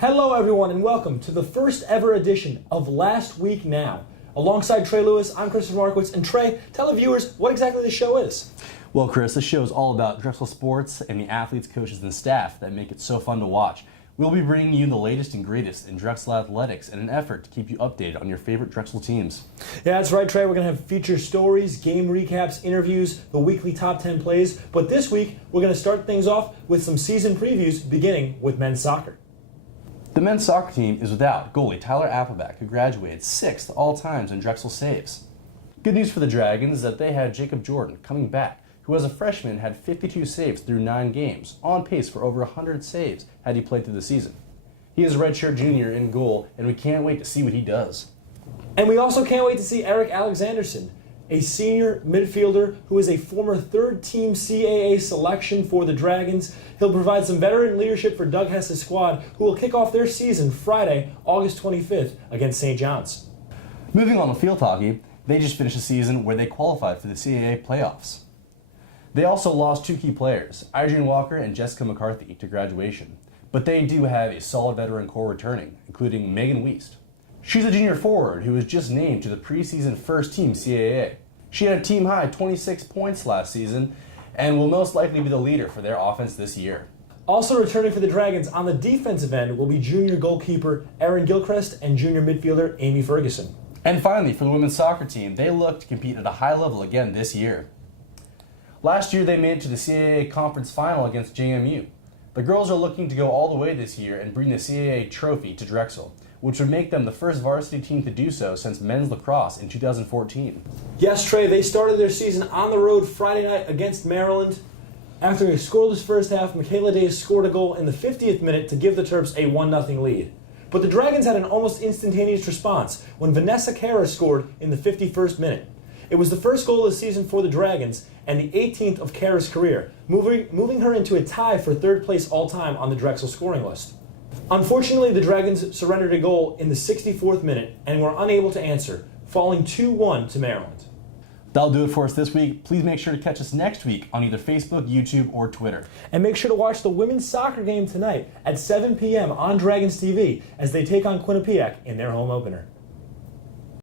Hello everyone and welcome to the first ever edition of Last Week Now. Alongside Trey Lewis, I'm Christopher Markowitz, and Trey, tell the viewers what exactly the show is. Well, Chris, this show is all about Drexel sports and the athletes, coaches, and staff that make it so fun to watch. We'll be bringing you the latest and greatest in Drexel athletics in an effort to keep you updated on your favorite Drexel teams. Yeah, that's right, Trey. We're going to have feature stories, game recaps, interviews, the weekly top 10 plays. But this week, we're going to start things off with some season previews, beginning with men's soccer. The men's soccer team is without goalie Tyler Appleback, who graduated 6th all times in Drexel saves. Good news for the Dragons is that they had Jacob Jordan coming back, who as a freshman had 52 saves through 9 games, on pace for over 100 saves had he played through the season. He is a redshirt junior in goal, and we can't wait to see what he does. And we also can't wait to see Eric Alexanderson, a senior midfielder who is a former third-team CAA selection for the Dragons. He'll provide some veteran leadership for Doug Hess's squad, who will kick off their season Friday, August 25th against St. John's. Moving on to field hockey, they just finished a season where they qualified for the CAA playoffs. They also lost 2 key players, Adrian Walker and Jessica McCarthy, to graduation. But they do have a solid veteran core returning, including Megan Wiest. She's a junior forward who was just named to the preseason first-team CAA. She had a team-high 26 points last season and will most likely be the leader for their offense this year. Also returning for the Dragons on the defensive end will be junior goalkeeper Erin Gilchrist and junior midfielder Amy Ferguson. And finally, for the women's soccer team, they look to compete at a high level again this year. Last year, they made it to the CAA conference final against JMU. The girls are looking to go all the way this year and bring the CAA trophy to Drexel, which would make them the first varsity team to do so since men's lacrosse in 2014. Yes, Trey, they started their season on the road Friday night against Maryland. After a scoreless first half, Michaela Days scored a goal in the 50th minute to give the Terps a 1-0 lead. But the Dragons had an almost instantaneous response when Vanessa Cara scored in the 51st minute. It was the first goal of the season for the Dragons and the 18th of Cara's career, moving her into a tie for third place all-time on the Drexel scoring list. Unfortunately, the Dragons surrendered a goal in the 64th minute and were unable to answer, falling 2-1 to Maryland. That'll do it for us this week. Please make sure to catch us next week on either Facebook, YouTube, or Twitter. And make sure to watch the women's soccer game tonight at 7 p.m. on Dragons TV as they take on Quinnipiac in their home opener.